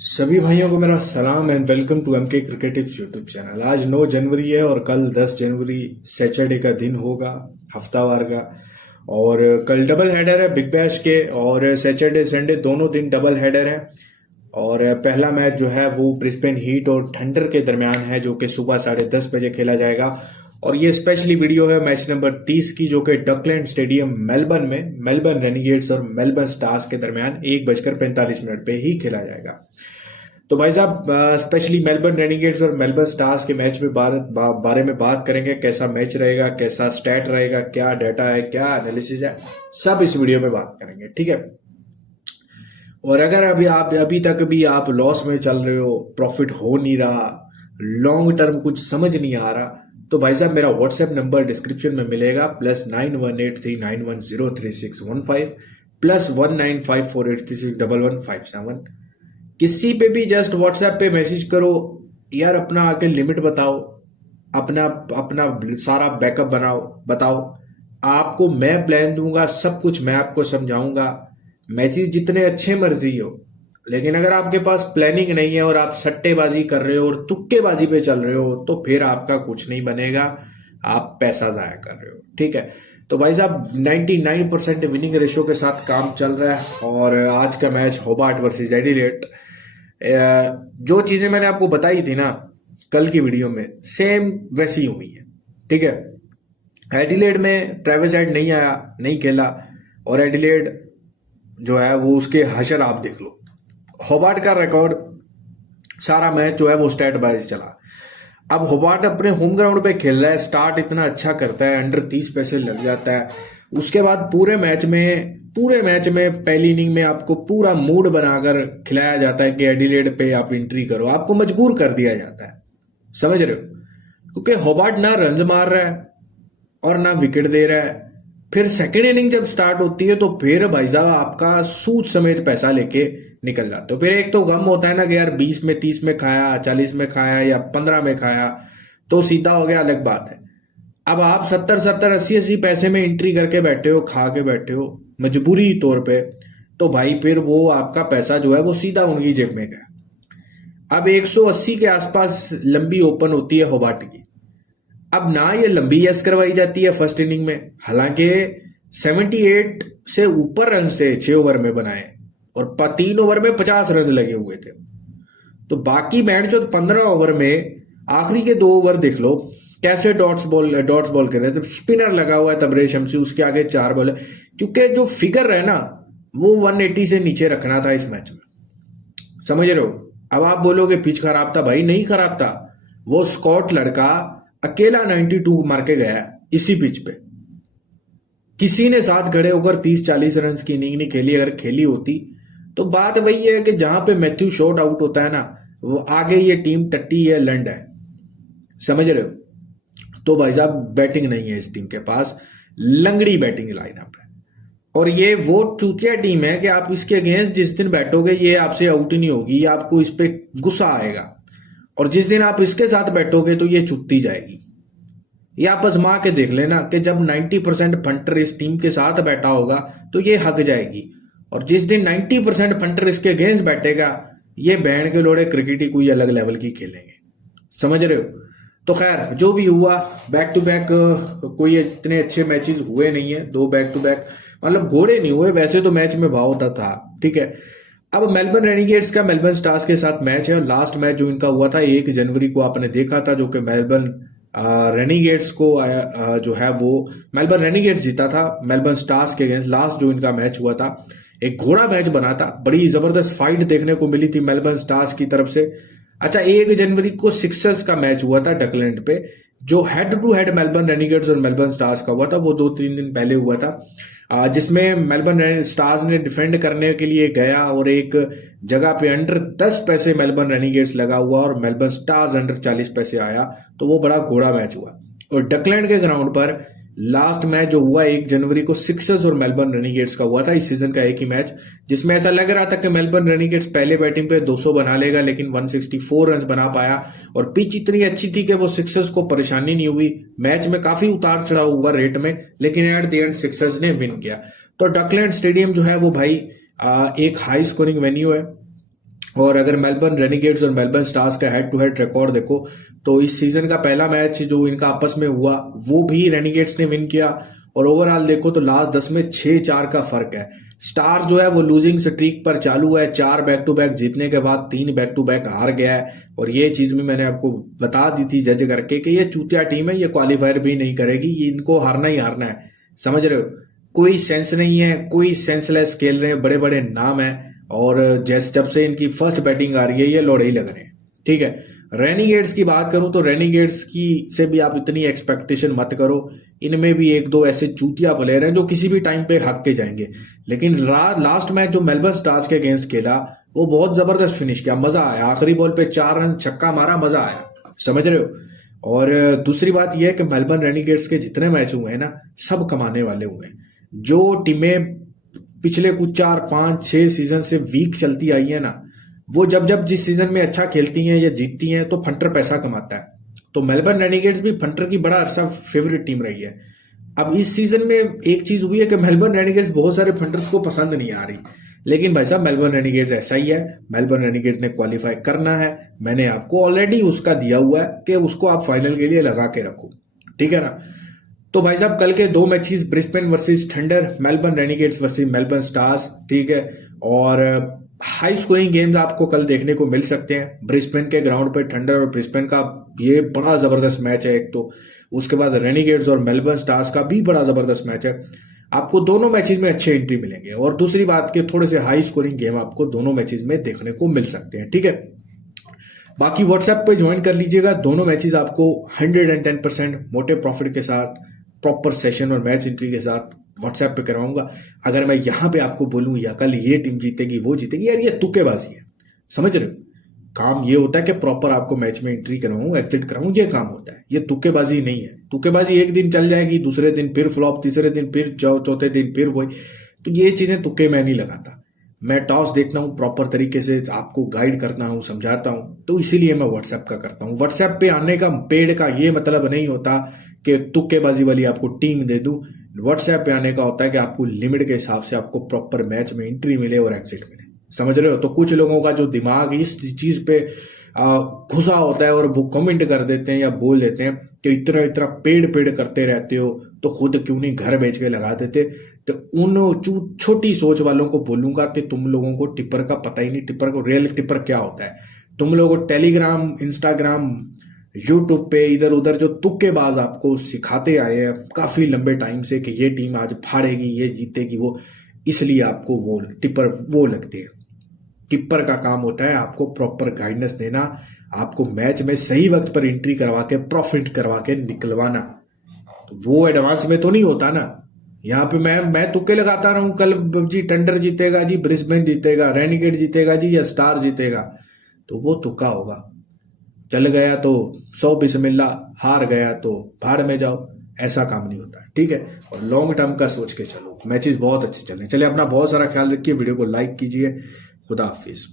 सभी भाइयों को मेरा सलाम and welcome to MK cricket tips YouTube channel. आज 9 जनवरी है और कल 10 जनवरी सैटरडे का दिन होगा, हफ्तावार का। और कल डबल हेडर है बिग बैश के, और सैटरडे संडे दोनों दिन डबल हेडर है। और पहला मैच जो है वो ब्रिस्बेन हीट और थंडर के दरमियान है, जो कि सुबह 10:30 बजे खेला जाएगा। और ये स्पेशली वीडियो है मैच नंबर 30 की, जो कि डकलैंड स्टेडियम मेलबर्न में मेलबर्न रेनिगेट्स और मेलबर्न स्टार्स के दरमियान 1:45 पे ही खेला जाएगा। तो भाई साहब, स्पेशली मेलबर्न रेनिगेट्स और मेलबर्न स्टार्स के मैच में बारे में बात करेंगे। कैसा मैच रहेगा, कैसा स्टैट रहेगा, क्या डाटा है, क्या एनालिसिस है, सब इस वीडियो में बात करेंगे, ठीक है। और अगर अभी तक भी आप लॉस में चल रहे हो, प्रॉफिट हो नहीं रहा, लॉन्ग टर्म कुछ समझ नहीं आ रहा, तो भाई साहब मेरा व्हाट्सएप नंबर डिस्क्रिप्शन में मिलेगा, +9183910365 +1954861157। किसी पे भी जस्ट व्हाट्सएप पे मैसेज करो यार, अपना आके लिमिट बताओ, अपना अपना सारा बैकअप बताओ। आपको मैं प्लान दूंगा, सब कुछ मैं आपको समझाऊंगा। मैसेज जितने अच्छे मर्जी हो, लेकिन अगर आपके पास प्लानिंग नहीं है और आप सट्टेबाजी कर रहे हो और तुक्केबाजी पे चल रहे हो, तो फिर आपका कुछ नहीं बनेगा, आप पैसा जाया कर रहे हो, ठीक है। तो भाई साहब 99% विनिंग रेशियो के साथ काम चल रहा है। और आज का मैच होबार्ट वर्सेस एडिलेड। जो चीजें मैंने आपको बताई थी ना कल की वीडियो में, सेम वैसी हुई है, ठीक है। एडिलेड में ट्रेविस हेड नहीं आया, नहीं खेला, और एडिलेड जो है वो उसके हशर आप देख लो। होबार्ट का रिकॉर्ड सारा मैच जो है वो स्टैट वाइज चला। अब होबार्ट अपने होम ग्राउंड पे खेल रहा है, स्टार्ट इतना अच्छा करता है, अंडर 30 पैसे लग जाता है। उसके बाद पूरे मैच में पहली इनिंग में आपको पूरा मूड बनाकर खिलाया जाता है कि एडिलेड पे आप एंट्री करो, आपको मजबूर कर दिया जाता है, समझ रहे हो। क्योंकि होबार्ट ना रन मार रहा है और ना विकेट दे रहा है। फिर सेकेंड इनिंग जब स्टार्ट होती है, तो फिर भाई साहब आपका सूद समेत पैसा लेके निकल जाते हो। फिर एक तो गम होता है ना कि यार 20 में 30 में खाया, 40 में खाया या 15 में खाया, तो सीधा हो गया, अलग बात है। अब आप 70 80 पैसे में एंट्री करके बैठे हो, खा के बैठे हो मजबूरी तौर पे, तो भाई फिर वो आपका पैसा जो है वो सीधा उनकी जेब में गया। अब 180 के आसपास लंबी ओपन होती है होबार्ट की। अब ना ये लंबी यस करवाई जाती है फर्स्ट इनिंग में, हालांकि 78 से ऊपर रन थे 6 ओवर में बनाए, और 3 ओवर में 50 रन लगे हुए थे। तो बाकी मैच जो 15 ओवर में आखिरी के 2 ओवर देख लो कैसे डॉट्स बॉल कर रहे थे। स्पिनर लगा हुआ है तबरेज शम्सी, उसके आगे 4 बॉल है, क्योंकि जो फिगर है ना वो 180 से नीचे रखना था इस मैच में, समझ रहे हो। अब आप बोलोगे पिच खराब था, भाई नहीं खराब था। वो स्कॉट लड़का अकेला 92 मार के गया इसी पिच पे। किसी ने साथ खड़े होकर 30-40 रन की इनिंग नहीं खेली। अगर खेली होती तो बात वही है कि जहां पे मैथ्यू शॉट आउट होता है ना, वो आगे ये टीम टट्टी है, लंड है, समझ रहे हो। तो भाई साहब बैटिंग नहीं है इस टीम के पास, लंगड़ी बैटिंग लाइनअप है। और ये वो चूतिया टीम है कि आप इसके अगेंस्ट जिस दिन बैठोगे ये आपसे आउट ही नहीं होगी, ये आपको इस पे गुस्सा आएगा। और जिस दिन आप इसके साथ बैठोगे तो ये चुपती जाएगी। ये आप आजमा के देख लेना कि जब 90% फंटर इस टीम के साथ बैठा होगा तो ये हक जाएगी, और जिस दिन 90% फंटर इसके अगेंस्ट बैठेगा, ये बैंड के लोड़े क्रिकेट ही कोई अलग लेवल की खेलेंगे, समझ रहे हो। तो खैर जो भी हुआ, बैक टू बैक कोई इतने अच्छे मैचेस हुए नहीं है, 2 बैक टू बैक मतलब घोड़े नहीं हुए, वैसे तो मैच में भाव होता था, ठीक है। अब मेलबर्न रेनिगेट्स का मेलबर्न स्टार्स के साथ मैच है, और लास्ट मैच जो इनका हुआ था 1 जनवरी को आपने देखा था, जो कि मेलबर्न रेनिगेट्स को जो है वो मेलबर्न रेनिगेट्स जीता था मेलबर्न स्टार्स के अगेंस्ट। लास्ट जो इनका मैच हुआ था एक घोड़ा मैच बना था, बड़ी जबरदस्त फाइट देखने को मिली थी मेलबर्न स्टार्स की तरफ से। अच्छा, 1 जनवरी को सिक्सर्स का मैच हुआ था डकलैंड पे, जो head to head Melbourne Renegades और मेलबर्न स्टार्स का हुआ था, वो 2-3 दिन पहले हुआ था, जिसमें मेलबर्न स्टार्स ने डिफेंड करने के लिए गया और एक जगह पे अंडर 10 पैसे मेलबर्न रेनिगेट्स लगा हुआ और मेलबर्न स्टार्स अंडर 40 पैसे आया, तो वो बड़ा घोड़ा मैच हुआ। और डकलैंड के ग्राउंड पर लास्ट मैच जो हुआ 1 जनवरी को सिक्सर्स और मेलबर्न रेनिगेट्स का हुआ था, इस सीजन का एक ही मैच, जिसमें ऐसा लग रहा था कि मेलबर्न रेनिगेट्स पहले बैटिंग पे 200 बना लेगा, लेकिन 164 रन बना पाया। और पिच इतनी अच्छी थी कि वो सिक्सर्स को परेशानी नहीं हुई। मैच में काफी उतार चढ़ाव हुआ रेट में, लेकिन एट द एंड सिक्सर्स ने विन किया। तो डकलैंड स्टेडियम जो है वो भाई एक हाई स्कोरिंग वेन्यू है, और अगर मेलबर्न रेनिगेट्स और मेलबर्न स्टार्स का हेड टू हेड रिकॉर्ड देखो तो इस सीजन का पहला मैच जो इनका आपस में हुआ वो भी रेनिगेट्स ने विन किया। और ओवरऑल देखो तो लास्ट 10 में 6-4 का फर्क है। स्टार जो है वो लूजिंग स्ट्रीक पर चालू है, 4 बैक टू बैक जीतने के बाद 3 बैक टू बैक हार गया है। और ये चीज भी मैंने आपको बता दी थी जज करके कि ये चूतिया टीम है, ये क्वालिफायर भी नहीं करेगी, ये इनको हारना ही हारना है। समझ रहे हो? कोई सेंस नहीं है, कोई सेंसलेस खेल रहे हैं, बड़े बड़े नाम है। और जैसे जब से इनकी फर्स्ट बैटिंग आ रही है ये लौड़े ही लग रहे हैं। ठीक है, रेनिगेट्स की बात करूं तो रेनिगेट्स की से भी आप इतनी एक्सपेक्टेशन मत करो। इनमें भी एक दो ऐसे चूतिया प्लेयर हैं जो किसी भी टाइम पे हक के जाएंगे। लेकिन लास्ट मैच जो मेलबर्न स्टार्स के अगेंस्ट खेला वो बहुत जबरदस्त फिनिश किया, मजा आया। आखिरी बॉल पे 4 रन छक्का मारा, मजा आया। समझ रहे हो? और दूसरी बात यह है कि मेलबर्न रेनिगेट्स के जितने मैच हुए हैं ना सब कमाने वाले हुए हैं। जो टीमें पिछले कुछ 4-5-6 सीजन से वीक चलती आई है ना, वो जब जब जिस सीजन में अच्छा खेलती हैं या जीतती हैं तो फंटर पैसा कमाता है। तो मेलबर्न रेनिगेट्स भी फंटर की बड़ा अरसा फेवरेट टीम रही है। अब इस सीजन में एक चीज हुई है कि मेलबर्न रेनिगेट्स बहुत सारे फंटर्स को पसंद नहीं आ रही। लेकिन भाई साहब मेलबर्न रेनिगेट्स ऐसा ही है, मेलबर्न रेनिगेट्स ने क्वालिफाई करना है। मैंने आपको ऑलरेडी उसका दिया हुआ है कि उसको आप फाइनल के लिए लगा के रखो। ठीक है ना? तो भाई साहब कल के 2 matches Brisbane versus thunder, Melbourne Renegades versus Melbourne stars. ठीक है, और हाई स्कोरिंग गेम्स आपको कल देखने को मिल सकते हैं ब्रिस्बेन के ग्राउंड पे। थंडर और ब्रिस्बेन का ये बड़ा जबरदस्त मैच है एक तो, उसके बाद रेनिगेट्स और मेलबर्न स्टार्स का भी बड़ा जबरदस्त मैच है। आपको दोनों मैचेस में अच्छे एंट्री मिलेंगे। और दूसरी बात के थोड़े से हाई स्कोरिंग गेम आपको दोनों मैचेस में देखने को मिल सकते हैं। ठीक है, बाकी व्हाट्सएप पे ज्वाइन कर लीजिएगा। दोनों मैचेस आपको 110% मोटे प्रॉफिट के साथ, प्रॉपर सेशन और मैच एंट्री के साथ व्हाट्सएप पे करवाऊंगा। अगर मैं यहां पे आपको बोलूं या कल ये टीम जीतेगी वो जीतेगी, यार ये तुक्केबाजी है। समझ रहे हो? काम ये होता है कि प्रॉपर आपको मैच में एंट्री करवाऊं, एग्जिट कराऊं, ये काम होता है। ये तुक्केबाजी नहीं है। तुक्केबाजी एक दिन चल जाएगी, दूसरे दिन फिर फ्लॉप, तीसरे दिन फिर चौथे दिन फिर वही। तो ये चीजें तुक्के मैं नहीं लगाता। मैं टॉस देखता हूँ, प्रॉपर तरीके से आपको गाइड करता हूँ, समझाता हूँ। तो इसीलिए मैं व्हाट्सएप का करता हूँ। व्हाट्सएप पे आने का पेड़ का ये मतलब नहीं होता कि तुक्केबाजी वाली आपको टीम दे दूं। व्हाट्सएप पे आने का होता है कि आपको लिमिट के हिसाब से आपको प्रॉपर मैच में एंट्री मिले और एग्जिट मिले। समझ रहे हो? तो कुछ लोगों का जो दिमाग इस चीज पे घुसा होता है और वो कमेंट कर देते हैं या बोल देते हैं कि इतना इतना पेड़ पेड़ करते रहते हो तो खुद क्यों नहीं घर बेच के लगा देते। तो उन छोटी सोच वालों को बोलूंगा कि तुम लोगों को टिप्पर का पता ही नहीं। टिप्पर को, रियल टिप्पर क्या होता है। तुम लोगों को टेलीग्राम, इंस्टाग्राम, यूट्यूब पे इधर उधर जो तुक्केबाज आपको सिखाते आए हैं काफी लंबे टाइम से कि ये टीम आज फाड़ेगी, ये जीतेगी, वो, इसलिए आपको वो टिप्पर वो लगते हैं। टिप्पर का काम होता है आपको प्रॉपर गाइडेंस देना, आपको मैच में सही वक्त पर एंट्री करवा के प्रॉफिट करवा के निकलवाना। तो वो एडवांस में तो नहीं होता ना। यहाँ पे मैं तुक्के लगाता रहूं, कल जी थंडर जीतेगा जी, ब्रिस्बेन जीतेगा, रेनिगेट जीतेगा जी, या स्टार जीतेगा, तो वो तुक्का होगा। चल गया तो 100 बिस्मिल्लाह, हार गया तो भाड़ में जाओ। ऐसा काम नहीं होता। ठीक है, और लॉन्ग टर्म का सोच के चलो। मैचेस बहुत अच्छे चले। चले, अपना बहुत सारा ख्याल रखिए, वीडियो को लाइक कीजिए। खुदा हाफिज।